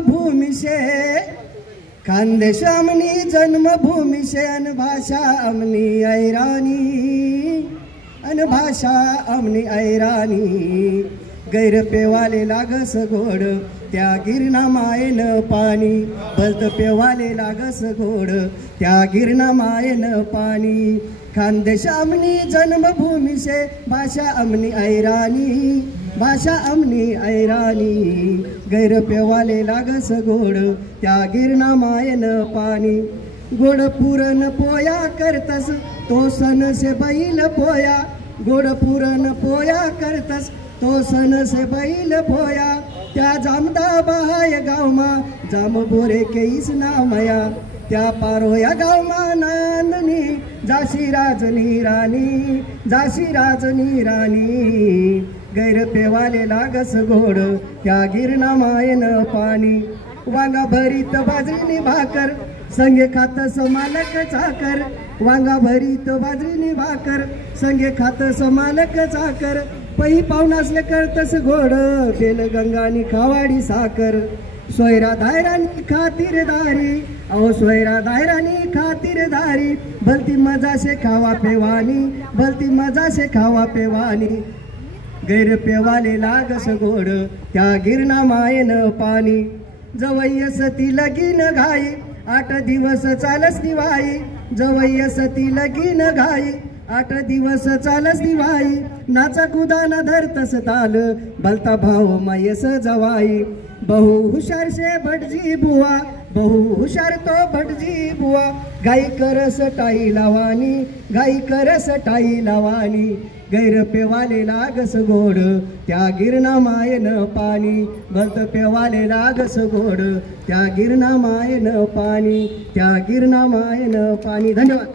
भूमिशे खानदेश अमनी जन्मभूमिशे अन भाषा अमनी ऐरानी अन भाषा अमनी ऐरानी गैर पेवाले लागस गोड त्या गिरणा मायन पाणी बलत पेवाले लागस गोड त्या गिरणा मायन पाणी खानदेश अमनी जन्मभूमिशे भाषा अमनी ऐरानी भाषा अमनी ऐरानी गैर पेवाले लागस गोड त्या गिरणा मायन पाणी गोड पुरण पोया करतस तो सण से बैल पोया गोड पुरण पोया करतस तो सण से बैल पोया त्या जामदा बहाय गावमा जाम बोरे केईस नामया त्या पारोया गावमा नांदनी जाशी राजनी राणी जाशी राजनी राणी गैर पेवाले लागस गोड त्या गिरणा मायन पाणी वांगा भरीत बाजरीनी भाकर संगे खातस मालक चाकर वांगा भरीत बाजरीनी भाकर संगे खातस मालक चाकर पही पाहुणासले करतस गोड बेल गंगानी खावाडी साकर सोयरा दायरानी खातीरदारी अहो सोयरा दायरानी खातीरदारी भलती मजा से खावा पेवानी भलती मजा से खावा पेवानी गैर पेवाले लागस गोड त्या गिरणा मायन पाणी जवय्यस ती लगीन घाई 8 दिवस चालस दिवाई जवय्यस ती लगीन घाई 8 दिवस चालस दिवाई नाचा कुदाना धरतस ताल भलता भाव मायस जवाई बहु हुशार से भटजी बुवा बहु हुशार तो भटजी बुवा गाई करस टाई लावानी गाई करस टाई लावानी गैर पेवाले लागस गोड त्या गिरणा मायन पाणी भलत पेवाले लागस गोड त्या गिरणा मायन पाणी त्या गिरणा मायन पाणी। धन्यवाद।